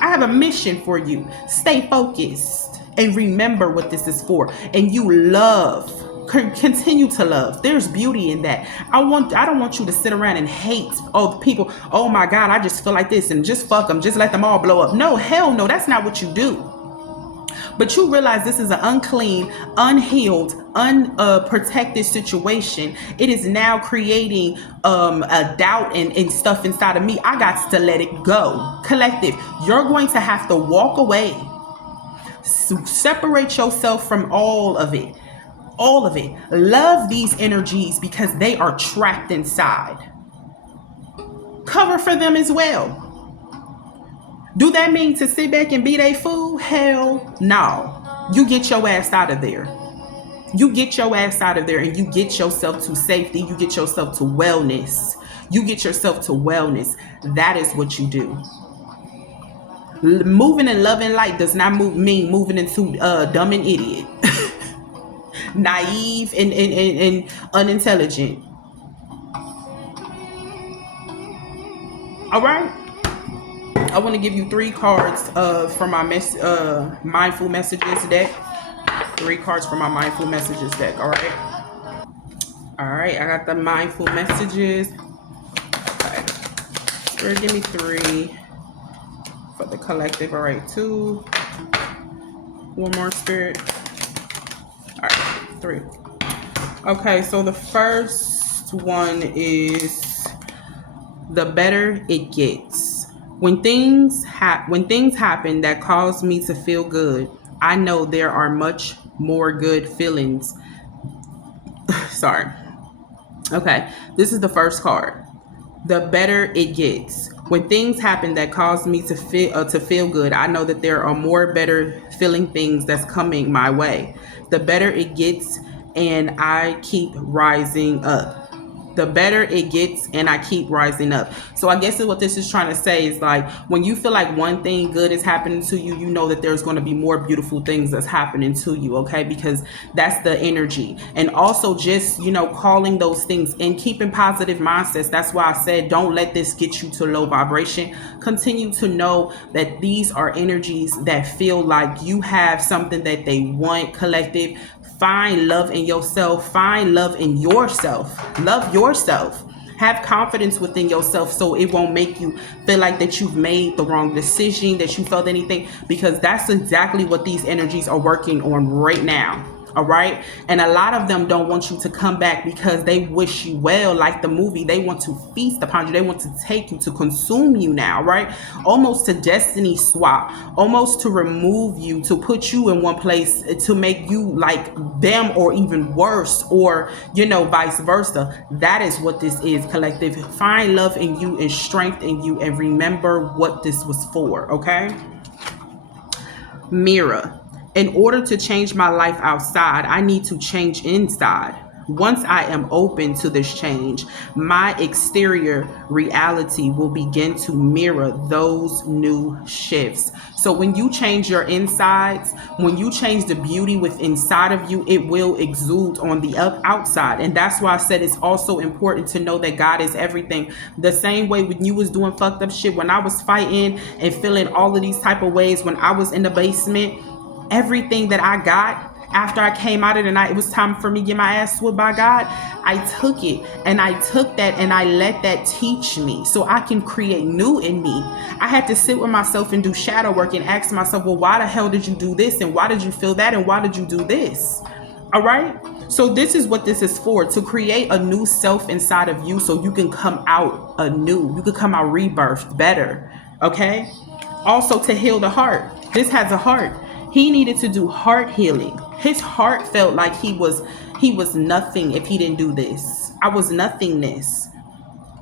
I have a mission for you. Stay focused and remember what this is for. And you love. Continue to love. There's beauty in that. I don't want you to sit around and hate all the people. Oh my God, I just feel like this, and just fuck them. Just let them all blow up. No, hell no. That's not what you do. But you realize this is an unclean, unhealed, unprotected situation. It is now creating a doubt and stuff inside of me. I got to let it go. Collective, you're going to have to walk away. Separate yourself from all of it. All of it. Love these energies because they are trapped inside. Cover for them as well. Do that mean to sit back and be they fool? Hell no. You get your ass out of there. You get your ass out of there, and you get yourself to safety. You get yourself to wellness. You get yourself to wellness. That is what you do. Moving in love and light does not mean moving into dumb and idiot. Naive and unintelligent. All right. I want to give you 3 cards from my mindful messages deck. 3 cards from my mindful messages deck. All right. All right. I got the mindful messages. Okay. Spirit, give me 3 for the collective. All right. 2. One more, Spirit. All right, 3. Okay, so the first one is the better it gets. When things happen that cause me to feel good, I know there are much more good feelings. Sorry. Okay, this is the first card. The better it gets. When things happen that cause me to feel good, I know that there are more better feeling things that's coming my way. The better it gets, and I keep rising up. The better it gets, and I keep rising up. So I guess what this is trying to say is like, when you feel like one thing good is happening to you, you know that there's going to be more beautiful things that's happening to you. Okay, because that's the energy. And also just, calling those things and keeping positive mindsets. That's why I said don't let this get you to low vibration. Continue to know that these are energies that feel like you have something that they want. Collective, find love in yourself. Find love in yourself. Love yourself. Have confidence within yourself, so it won't make you feel like that you've made the wrong decision, that you felt anything, because that's exactly what these energies are working on right now. All right. And a lot of them don't want you to come back because they wish you well, like the movie. They want to feast upon you. They want to take you, to consume you now. Right. Almost to destiny swap, almost to remove you, to put you in one place, to make you like them or even worse, or, vice versa. That is what this is, collective. Find love in you and strength in you, and remember what this was for. Okay. Mirror. In order to change my life outside, I need to change inside. Once I am open to this change, my exterior reality will begin to mirror those new shifts. So when you change your insides, when you change the beauty within inside of you, it will exude on the outside. And that's why I said it's also important to know that God is everything. The same way when you was doing fucked up shit, when I was fighting and feeling all of these type of ways, when I was in the basement, everything that I got after I came out of the night, it was time for me to get my ass whooped by God. I took it, and I took that, and I let that teach me so I can create new in me. I had to sit with myself and do shadow work and ask myself, well, why the hell did you do this? And why did you feel that? And why did you do this? All right. So this is what this is for, to create a new self inside of you so you can come out anew. You can come out rebirthed better. Okay. Also to heal the heart. This has a heart. He needed to do heart healing. His heart felt like he was nothing if he didn't do this. I was nothingness.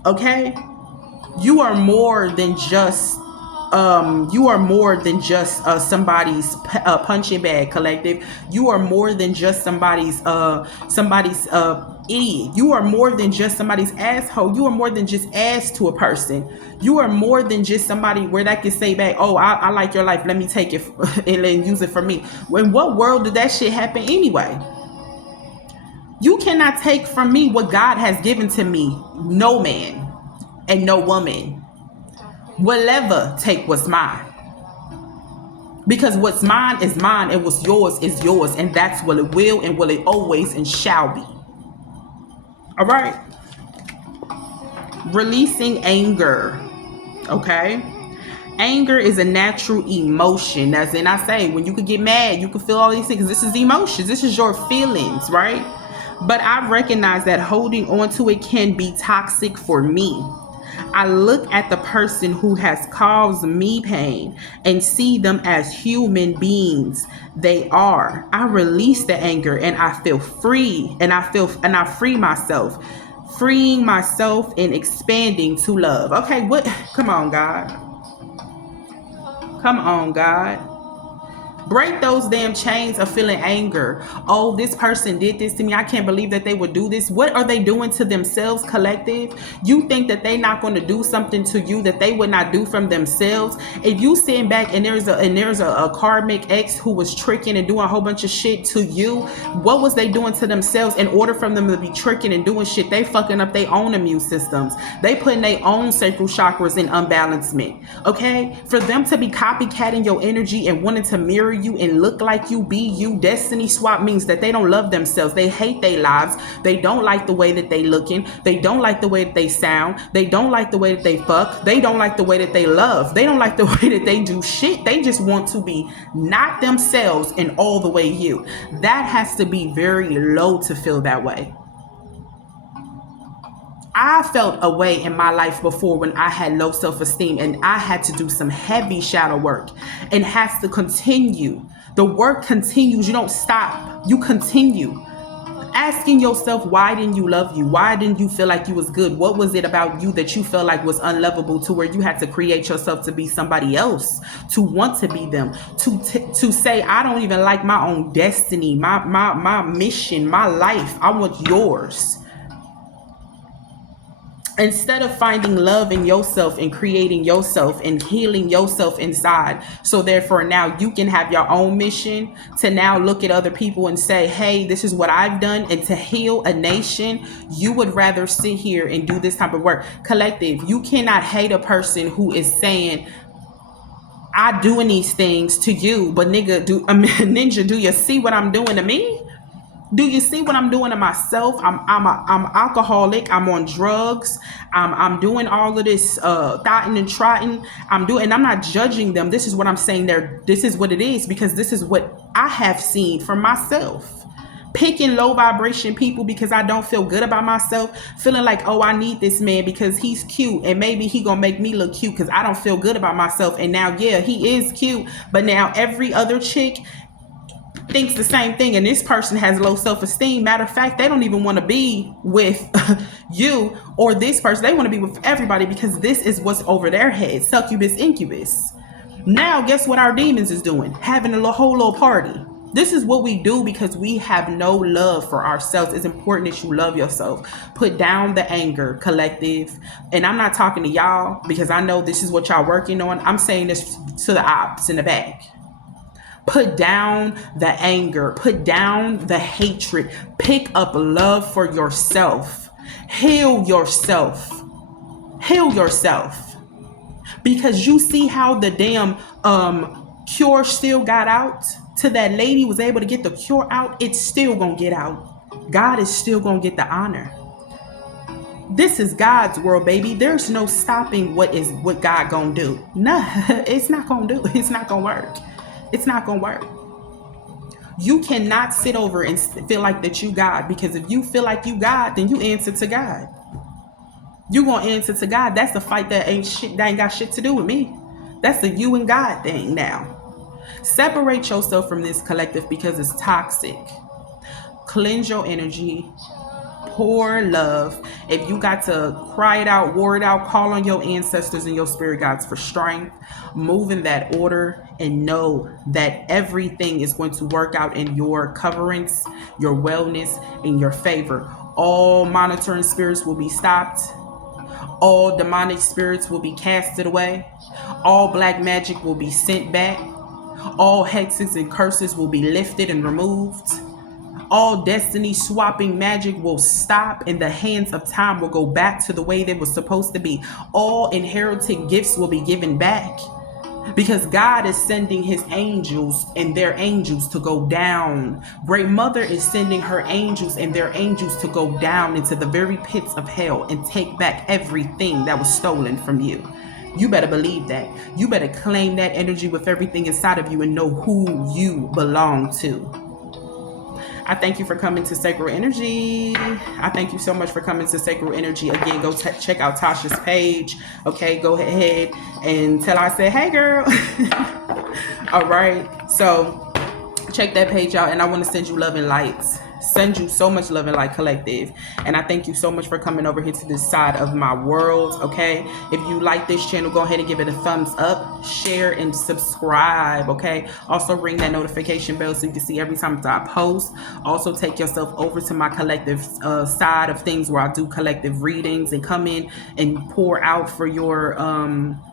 Okay? You are more than just somebody's punching bag, collective. You are more than just somebody's idiot. You are more than just somebody's asshole. You are more than just ass to a person. You are more than just somebody where that can say back, oh, I like your life, let me take it and then use it for me. In what world did that shit happen anyway? You cannot take from me what God has given to me. No man and no woman will ever take what's mine. Because what's mine is mine, and what's yours is yours, and that's what it will and will it always and shall be. All right. Releasing anger. Okay. Anger is a natural emotion. As in I say, when you could get mad, you can feel all these things. This is emotions. This is your feelings, right? But I recognize that holding on to it can be toxic for me. I look at the person who has caused me pain and see them as human beings they are. I release the anger and I feel free, and I free myself, freeing myself and expanding to love. Okay, what? Come on, God. Come on, God. Break those damn chains of feeling anger. Oh, this person did this to me. I can't believe that they would do this. What are they doing to themselves, collective? You think that they're not going to do something to you that they would not do from themselves? If you stand back and there's a karmic ex who was tricking and doing a whole bunch of shit to you, what was they doing to themselves in order for them to be tricking and doing shit? They fucking up their own immune systems. They putting their own sacral chakras in unbalancement. Okay? For them to be copycatting your energy and wanting to mirror marry you and look like you, be you. Destiny swap means that they don't love themselves. They hate their lives. They don't like the way that they looking. They don't like the way that they sound. They don't like the way that they fuck. They don't like the way that they love. They don't like the way that they do shit. They just want to be not themselves and all the way you. That has to be very low to feel that way. I felt a way in my life before when I had low self-esteem, and I had to do some heavy shadow work, and has to continue. The work continues. You don't stop. You continue. Asking yourself, why didn't you love you? Why didn't you feel like you was good? What was it about you that you felt like was unlovable to where you had to create yourself to be somebody else, to want to be them, to say, I don't even like my own destiny, my mission, my life. I want yours. Instead of finding love in yourself and creating yourself and healing yourself inside, so therefore now you can have your own mission to now look at other people and say, hey, this is what I've done, and to heal a nation, you would rather sit here and do this type of work. Collective, you cannot hate a person who is saying, I doing these things to you, but ninja, do you see what I'm doing to me? Do you see what I'm doing to myself? I'm alcoholic. I'm on drugs. I'm doing all of this thoughting and trotting. And I'm not judging them. This is what I'm saying. This is what it is, because this is what I have seen for myself. Picking low vibration people because I don't feel good about myself, feeling like, oh, I need this man because he's cute, and maybe he gonna make me look cute because I don't feel good about myself. And now, yeah, he is cute, but now every other chick thinks the same thing, and this person has low self-esteem. Matter of fact, they don't even want to be with you or this person. They want to be with everybody because this is what's over their head. Succubus, incubus. Now guess what our demons is doing? Having a whole little party. This is what we do because we have no love for ourselves. It's important that you love yourself. Put down the anger, collective. And I'm not talking to y'all because I know this is what y'all working on. I'm saying this to the ops in the back. Put down the anger. Put down the hatred. Pick up love for yourself. Heal yourself. Heal yourself. Because you see how the damn cure still got out? To that lady was able to get the cure out. It's still gonna get out. God is still gonna get the honor. This is God's world, baby. There's no stopping what God gonna do. No, it's not gonna do. It's not gonna work. It's not gonna work. You cannot sit over and feel like that you God, because if you feel like you God, then you answer to God. You gonna answer to God. That's a fight that ain't got shit to do with me. That's a you and God thing now. Separate yourself from this collective because it's toxic. Cleanse your energy. Pour love. If you got to cry it out, war it out, call on your ancestors and your spirit guides for strength. Move in that order and know that everything is going to work out in your coverance, your wellness, and your favor. All monitoring spirits will be stopped. All demonic spirits will be casted away. All black magic will be sent back. All hexes and curses will be lifted and removed. All destiny swapping magic will stop, and the hands of time will go back to the way they were supposed to be. All inherited gifts will be given back, because God is sending his angels and their angels to go down. Great Mother is sending her angels and their angels to go down into the very pits of hell and take back everything that was stolen from you. You better believe that. You better claim that energy with everything inside of you and know who you belong to. I thank you for coming to Sacred Energy. I thank you so much for coming to Sacred Energy. Again, go check out Tasha's page. Okay, go ahead and tell her I said, hey, girl. All right. So check that page out, and I want to send you love and lights. Send you so much love and light, collective. And I thank you so much for coming over here to this side of my world. Okay, if you like this channel, go ahead and give it a thumbs up, share, and subscribe. Okay, also ring that notification bell so you can see every time that I post. Also take yourself over to my collective side of things where I do collective readings and come in and pour out for your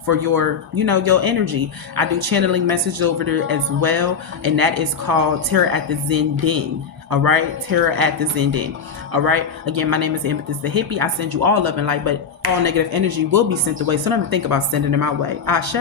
your energy. I do channeling messages over there as well, and that is called Terror at the Zen Den. All right, Terror at the Zen Den. All right, again, my name is Amethyst the Hippie. I send you all love and light, but all negative energy will be sent away, so don't even think about sending it my way. Ashe.